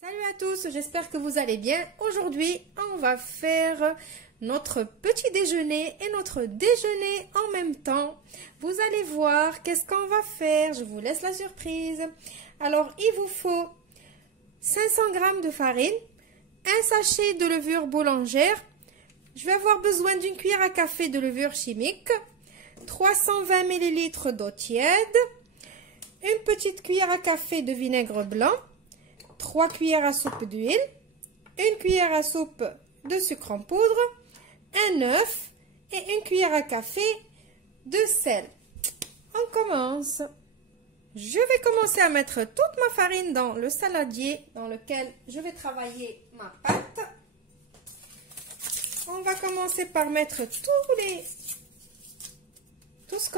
Salut à tous, j'espère que vous allez bien. Aujourd'hui, on va faire notre petit déjeuner et notre déjeuner en même temps. Vous allez voir qu'est-ce qu'on va faire. Je vous laisse la surprise. Alors, il vous faut 500 g de farine, un sachet de levure boulangère. Je vais avoir besoin d'une cuillère à café de levure chimique, 320 ml d'eau tiède, une petite cuillère à café de vinaigre blanc, 3 cuillères à soupe d'huile, une cuillère à soupe de sucre en poudre, un œuf et une cuillère à café de sel. On commence. Je vais commencer à mettre toute ma farine dans le saladier dans lequel je vais travailler ma pâte. On va commencer par mettre tout ce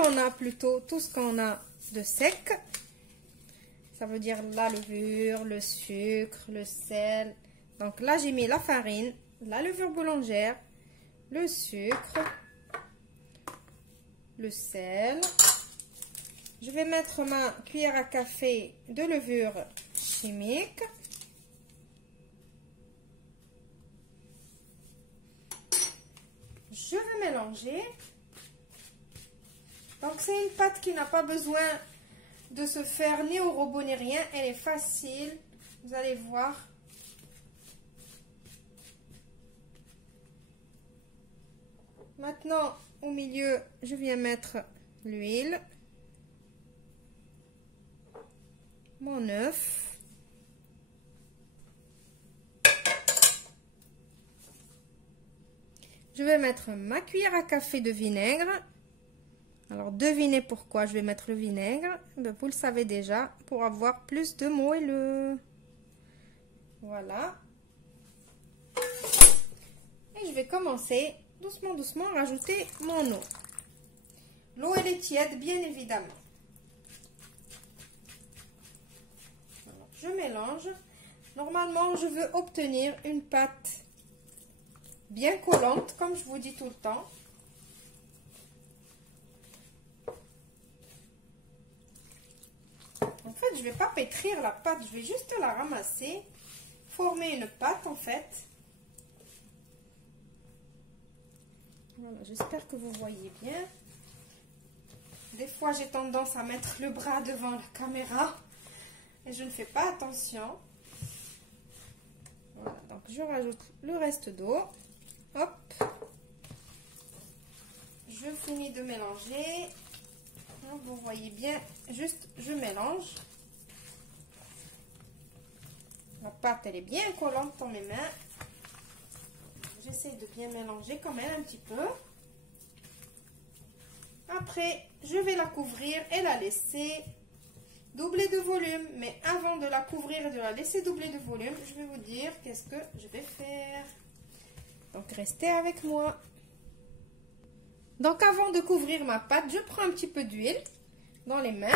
qu'on a de sec. Ça veut dire la levure, le sucre, le sel. Donc là, j'ai mis la farine, la levure boulangère, le sucre, le sel. Je vais mettre ma cuillère à café de levure chimique. Je vais mélanger. Donc c'est une pâte qui n'a pas besoin de se faire ni au robot ni rien, elle est facile, vous allez voir. Maintenant au milieu je viens mettre l'huile, mon œuf, je vais mettre ma cuillère à café de vinaigre. Alors, devinez pourquoi je vais mettre le vinaigre. Ben, vous le savez déjà, pour avoir plus de moelleux. Voilà. Et je vais commencer doucement, doucement à rajouter mon eau. L'eau, elle est tiède, bien évidemment. Alors, je mélange. Normalement, je veux obtenir une pâte bien collante, comme je vous dis tout le temps. En fait, je ne vais pas pétrir la pâte, je vais juste la ramasser, former une pâte en fait. Voilà, j'espère que vous voyez bien. Des fois, j'ai tendance à mettre le bras devant la caméra et je ne fais pas attention. Voilà, donc je rajoute le reste d'eau. Hop. Je finis de mélanger. Vous voyez bien, juste je mélange. La pâte, elle est bien collante dans mes mains. J'essaie de bien mélanger quand même un petit peu. Après, je vais la couvrir et la laisser doubler de volume. Mais avant de la couvrir et de la laisser doubler de volume, je vais vous dire qu'est-ce que je vais faire. Donc, restez avec moi. Donc, avant de couvrir ma pâte, je prends un petit peu d'huile dans les mains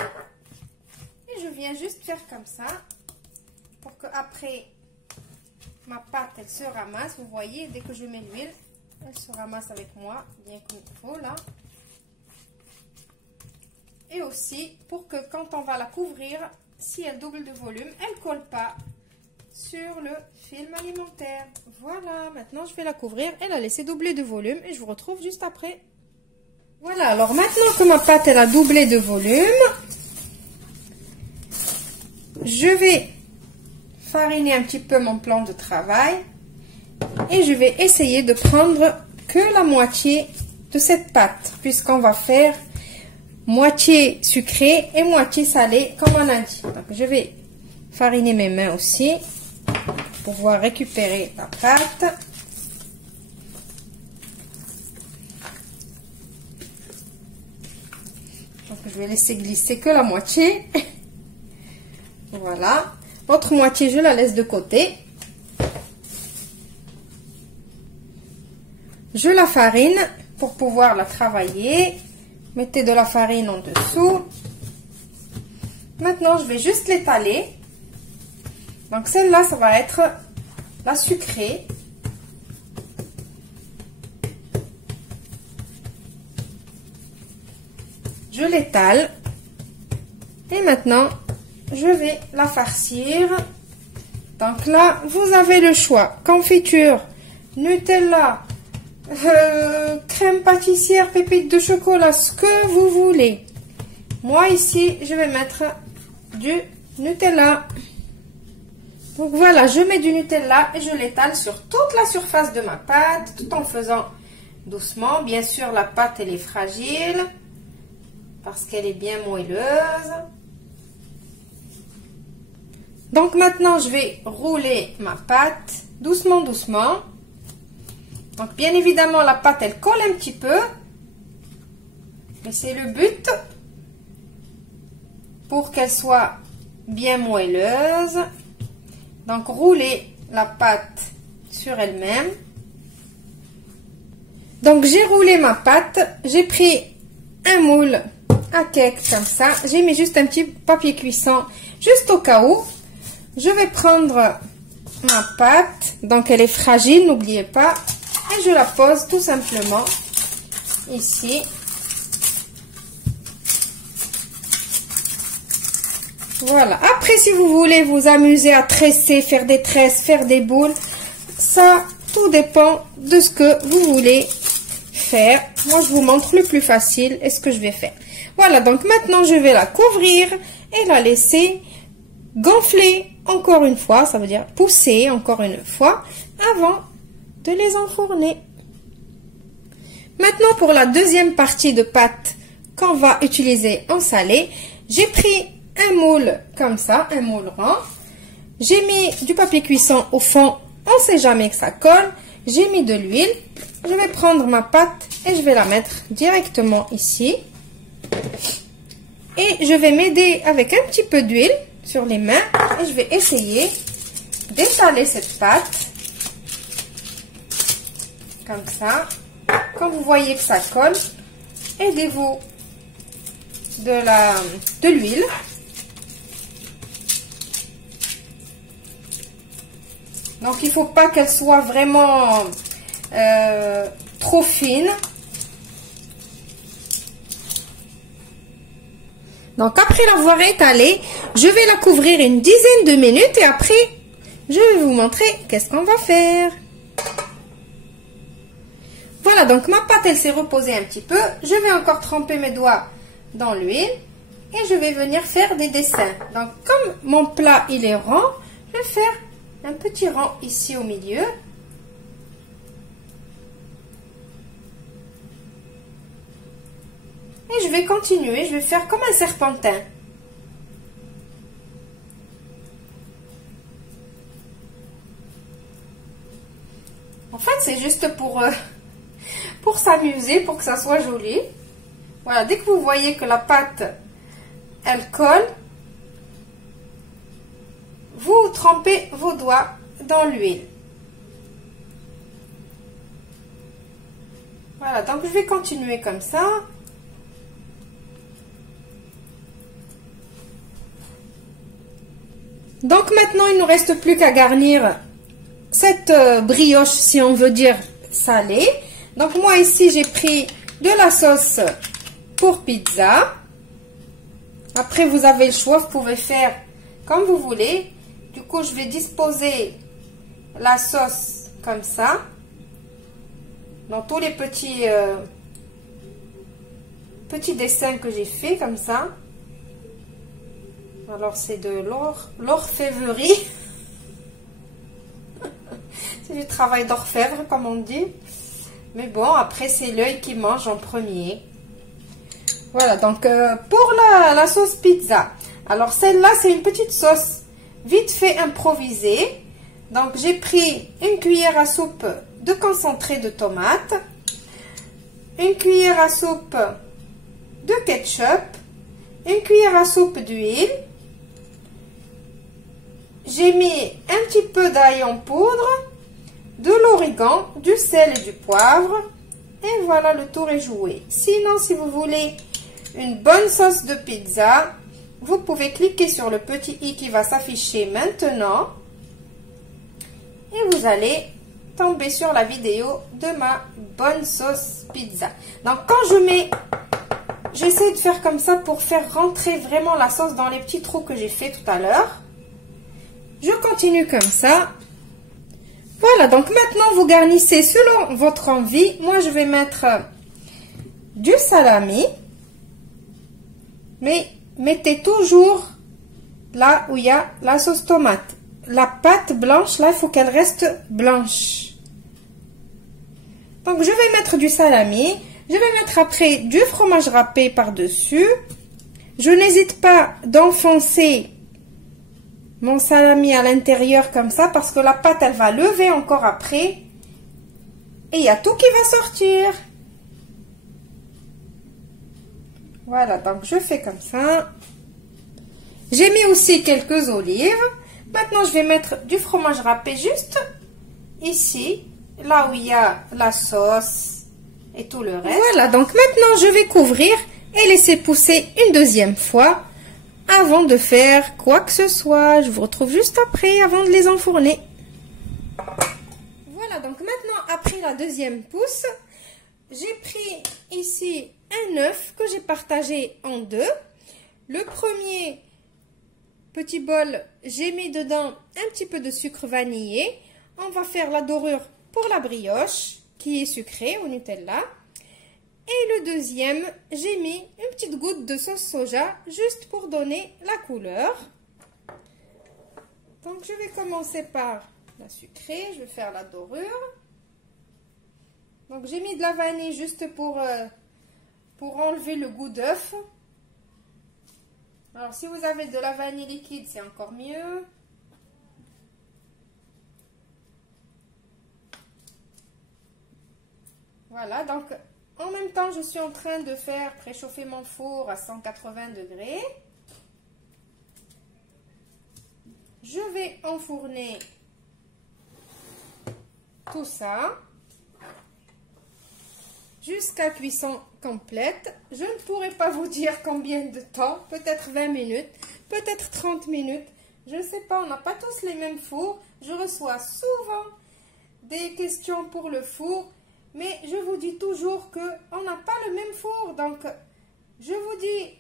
et je viens juste faire comme ça pour que après ma pâte, elle se ramasse. Vous voyez, dès que je mets l'huile, elle se ramasse avec moi, bien comme il faut là. Et aussi, pour que quand on va la couvrir, si elle double de volume, elle ne colle pas sur le film alimentaire. Voilà, maintenant je vais la couvrir et la laisser doubler de volume et je vous retrouve juste après. Voilà, alors maintenant que ma pâte elle a doublé de volume, je vais fariner un petit peu mon plan de travail et je vais essayer de prendre que la moitié de cette pâte puisqu'on va faire moitié sucré et moitié salé comme on a dit. Donc je vais fariner mes mains aussi pour pouvoir récupérer la pâte. Je vais laisser glisser que la moitié. Voilà. L'autre moitié, je la laisse de côté. Je la farine pour pouvoir la travailler. Mettez de la farine en dessous. Maintenant, je vais juste l'étaler. Donc, celle-là, ça va être la sucrée. Je l'étale et maintenant je vais la farcir Donc là, vous avez le choix. Confiture, Nutella, crème pâtissière, pépites de chocolat, ce que vous voulez. Moi ici, je vais mettre du Nutella. Donc voilà, je mets du Nutella et je l'étale sur toute la surface de ma pâte, tout en faisant doucement. Bien sûr, la pâte, elle est fragile parce qu'elle est bien moelleuse. Donc maintenant, je vais rouler ma pâte doucement, doucement. Donc bien évidemment, la pâte, elle colle un petit peu. Mais c'est le but pour qu'elle soit bien moelleuse. Donc rouler la pâte sur elle-même. Donc j'ai roulé ma pâte. J'ai pris un moule à cake comme ça. J'ai mis juste un petit papier cuisson juste au cas où. Je vais prendre ma pâte, donc elle est fragile, n'oubliez pas, et je la pose tout simplement ici. Voilà, après si vous voulez vous amuser à tresser, faire des tresses, faire des boules, ça tout dépend de ce que vous voulez faire. Moi je vous montre le plus facile et ce que je vais faire. Voilà, donc maintenant je vais la couvrir et la laisser gonfler encore une fois, ça veut dire pousser encore une fois avant de les enfourner. Maintenant pour la deuxième partie de pâte qu'on va utiliser en salé, j'ai pris un moule comme ça, un moule rond. J'ai mis du papier cuisson au fond, on ne sait jamais que ça colle. J'ai mis de l'huile. Je vais prendre ma pâte et je vais la mettre directement ici. Et je vais m'aider avec un petit peu d'huile sur les mains et je vais essayer d'étaler cette pâte comme ça. Quand vous voyez que ça colle, aidez-vous de l'huile. Donc il ne faut pas qu'elle soit vraiment trop fine. Donc après l'avoir étalée, je vais la couvrir une dizaine de minutes et après, je vais vous montrer qu'est-ce qu'on va faire. Voilà, donc ma pâte, elle s'est reposée un petit peu. Je vais encore tremper mes doigts dans l'huile et je vais venir faire des dessins. Donc comme mon plat, il est rond, je vais faire un petit rond ici au milieu. Et je vais continuer, je vais faire comme un serpentin. En fait, c'est juste pour s'amuser, pour que ça soit joli. Voilà, dès que vous voyez que la pâte, elle colle, vous trempez vos doigts dans l'huile. Voilà, donc je vais continuer comme ça. Donc maintenant, il ne nous reste plus qu'à garnir cette brioche, si on veut dire salée. Donc moi ici, j'ai pris de la sauce pour pizza. Après, vous avez le choix, vous pouvez faire comme vous voulez. Du coup, je vais disposer la sauce comme ça, dans tous les petits dessins que j'ai fait comme ça. Alors, c'est de l'orfèvrerie. C'est du travail d'orfèvre, comme on dit. Mais bon, après, c'est l'œil qui mange en premier. Voilà, donc pour la sauce pizza. Alors, celle-là, c'est une petite sauce vite fait improvisée. Donc, j'ai pris une cuillère à soupe de concentré de tomate, une cuillère à soupe de ketchup, une cuillère à soupe d'huile. J'ai mis un petit peu d'ail en poudre, de l'origan, du sel et du poivre. Et voilà, le tour est joué. Sinon, si vous voulez une bonne sauce de pizza, vous pouvez cliquer sur le petit i qui va s'afficher maintenant. Et vous allez tomber sur la vidéo de ma bonne sauce pizza. Donc, quand je mets... J'essaie de faire comme ça pour faire rentrer vraiment la sauce dans les petits trous que j'ai fait tout à l'heure. Je continue comme ça. Voilà, donc maintenant vous garnissez selon votre envie. Moi je vais mettre du salami. Mais mettez toujours là où il y a la sauce tomate. La pâte blanche, là, il faut qu'elle reste blanche. Donc je vais mettre du salami. Je vais mettre après du fromage râpé par-dessus. Je n'hésite pas d'enfoncer mon salami à l'intérieur comme ça parce que la pâte elle va lever encore après et il y a tout qui va sortir. Voilà, donc je fais comme ça. J'ai mis aussi quelques olives. Maintenant je vais mettre du fromage râpé juste ici, là où il y a la sauce et tout le reste. Voilà, donc maintenant je vais couvrir et laisser pousser une deuxième fois avant de faire quoi que ce soit. Je vous retrouve juste après, avant de les enfourner. Voilà, donc maintenant, après la deuxième pousse, j'ai pris ici un œuf que j'ai partagé en deux. Le premier petit bol, j'ai mis dedans un petit peu de sucre vanillé. On va faire la dorure pour la brioche, qui est sucrée au Nutella. Et le deuxième, j'ai mis une petite goutte de sauce soja, juste pour donner la couleur. Donc, je vais commencer par la sucrée, je vais faire la dorure. Donc, j'ai mis de la vanille juste pour enlever le goût d'œuf. Alors, si vous avez de la vanille liquide, c'est encore mieux. Voilà, donc... En même temps, je suis en train de faire préchauffer mon four à 180 degrés. Je vais enfourner tout ça jusqu'à cuisson complète. Je ne pourrai pas vous dire combien de temps, peut-être 20 minutes, peut-être 30 minutes. Je ne sais pas, on n'a pas tous les mêmes fours. Je reçois souvent des questions pour le four. Mais je vous dis toujours qu'on n'a pas le même four. Donc, je vous dis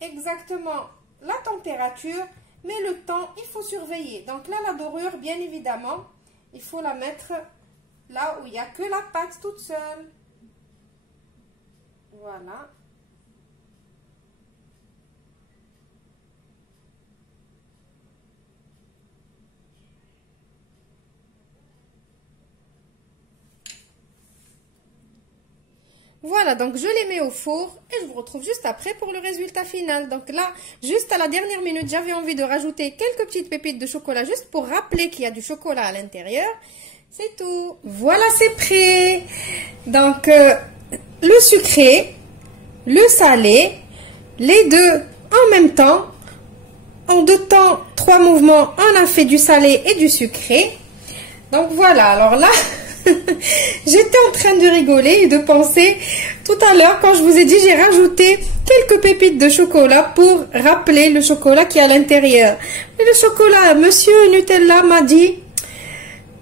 exactement la température, mais le temps, il faut surveiller. Donc là, la dorure, bien évidemment, il faut la mettre là où il n'y a que la pâte toute seule. Voilà. Voilà, donc je les mets au four et je vous retrouve juste après pour le résultat final. Donc là, juste à la dernière minute, j'avais envie de rajouter quelques petites pépites de chocolat juste pour rappeler qu'il y a du chocolat à l'intérieur. C'est tout. Voilà, c'est prêt. Donc, le sucré, le salé, les deux en même temps. En 2 temps, 3 mouvements, on a fait du salé et du sucré. Donc voilà, alors là... J'étais en train de rigoler et de penser tout à l'heure quand je vous ai dit j'ai rajouté quelques pépites de chocolat pour rappeler le chocolat qui est à l'intérieur. Mais le chocolat, monsieur Nutella m'a dit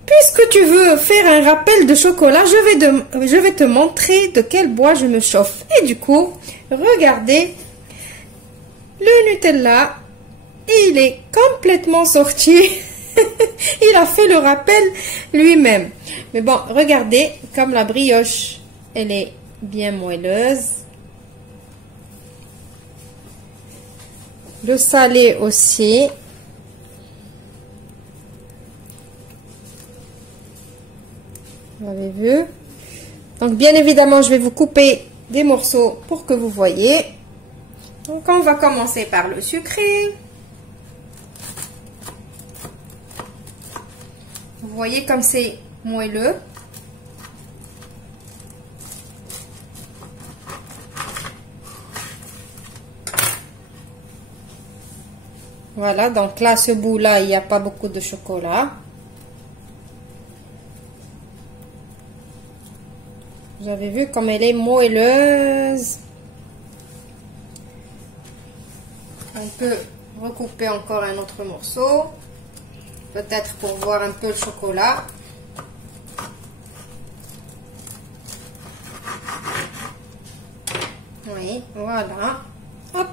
puisque tu veux faire un rappel de chocolat, je vais te montrer de quel bois je me chauffe. Et du coup, regardez le Nutella, il est complètement sorti. Il a fait le rappel lui-même. Mais bon, regardez, comme la brioche, elle est bien moelleuse. Le salé aussi. Vous avez vu? Donc, bien évidemment, je vais vous couper des morceaux pour que vous voyez. Donc, on va commencer par le sucré. Vous voyez comme c'est moelleux. Voilà, donc là, ce bout-là, il n'y a pas beaucoup de chocolat. Vous avez vu comme elle est moelleuse. On peut recouper encore un autre morceau. Peut-être pour voir un peu le chocolat. Oui, voilà. Hop.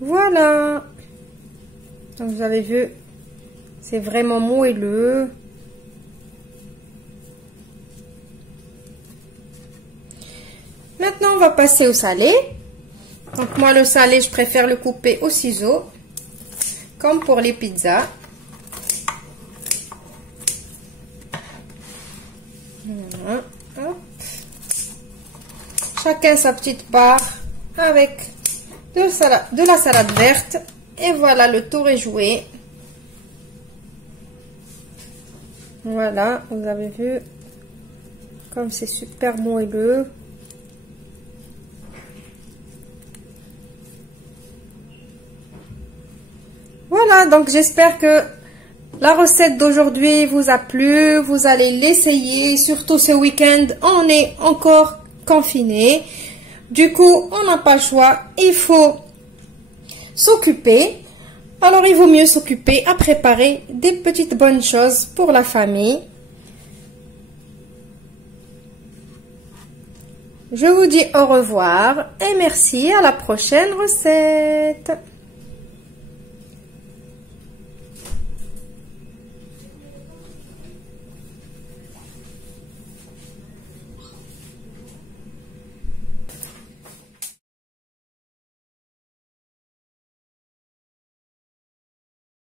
Voilà. Donc vous avez vu, c'est vraiment moelleux. Maintenant, on va passer au salé. Donc moi, le salé, je préfère le couper au ciseau, comme pour les pizzas. Voilà. Hop. Chacun sa petite part avec de la salade verte. Et voilà, le tour est joué. Voilà, vous avez vu comme c'est super moelleux. Voilà, donc j'espère que la recette d'aujourd'hui vous a plu. Vous allez l'essayer, surtout ce week-end, on est encore confiné. Du coup, on n'a pas le choix, il faut s'occuper. Alors, il vaut mieux s'occuper à préparer des petites bonnes choses pour la famille. Je vous dis au revoir et merci à la prochaine recette.